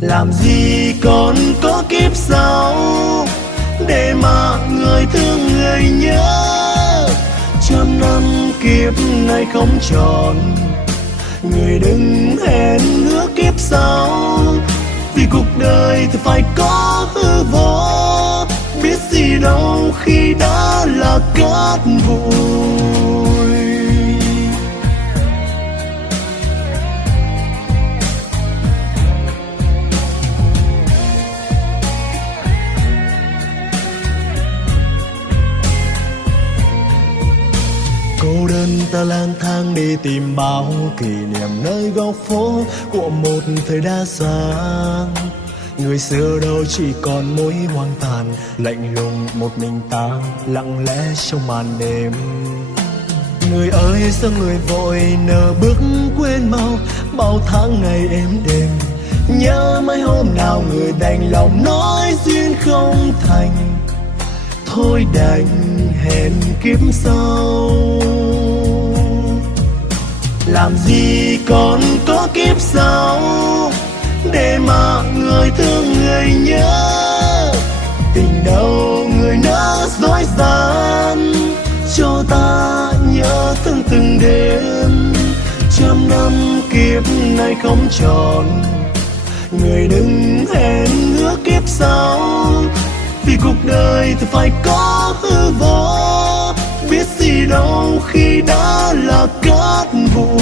Làm gì còn có kiếp sau để mà người thương người nhớ. Trăm năm kiếp này không tròn, người đừng hẹn ước kiếp sau. Vì cuộc đời thì phải có hư vô, biết gì đâu khi đã là cát bụi. Cô đơn ta lang thang đi tìm bao kỷ niệm nơi góc phố của một thời đa sáng. Người xưa đâu chỉ còn mối hoang tàn, lạnh lùng một mình ta lặng lẽ trong màn đêm. Người ơi sao người vội nỡ bước quên mau bao tháng ngày êm đềm. Nhớ mấy hôm nào người đành lòng nói duyên không thành, thôi đành hẹn kiếp sau. Làm gì còn có kiếp sau để mà người thương người nhớ. Tình đâu người nỡ dối gian, cho ta nhớ thương từng đêm. Trăm năm kiếp này không tròn, người đừng hẹn ước kiếp sau. Vì cuộc đời thì phải có hư vô, biết gì đâu khi đã là cát bụi.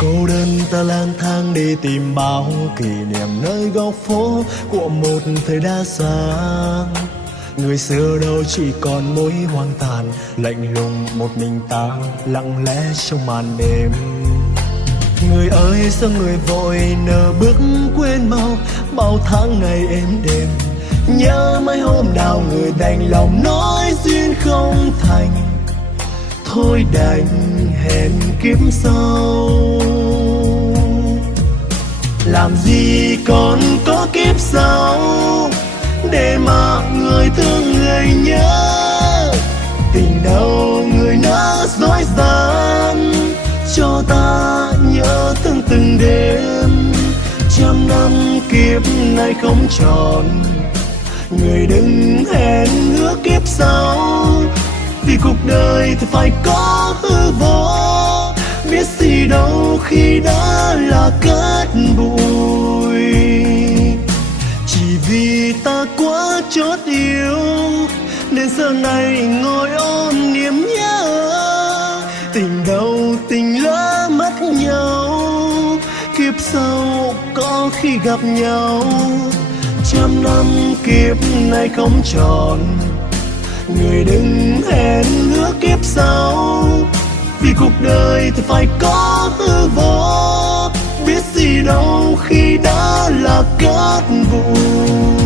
Cô đơn ta lang thang đi tìm bao kỷ niệm nơi góc phố của một thời đa sáng. Người xưa đâu chỉ còn mối hoang tàn, lạnh lùng một mình ta lặng lẽ trong màn đêm. Người ơi sao người vội nỡ bước quên mau bao tháng ngày êm đềm. Nhớ mấy hôm nào người đành lòng nói duyên không thành, thôi đành hẹn kiếp sau. Làm gì còn có kiếp sau để mà người thương người nhớ. Tình đâu người nỡ dối gian, cho ta nhớ thương từng đêm. Trăm năm kiếp này không tròn, người đừng hẹn ước kiếp sau. Vì cuộc đời thì phải có hư vô, biết gì đâu khi đã là cát bụi. Chỉ vì ta quá chót yêu nên giờ này ngồi ôm niềm nhớ. Tình đâu tình lỡ mất nhau, kiếp sau có khi gặp nhau. Trăm năm kiếp này không tròn, người đừng hẹn ước kiếp sau. Vì cuộc đời thì phải có hư vô, biết gì đâu khi đã là cát bụi.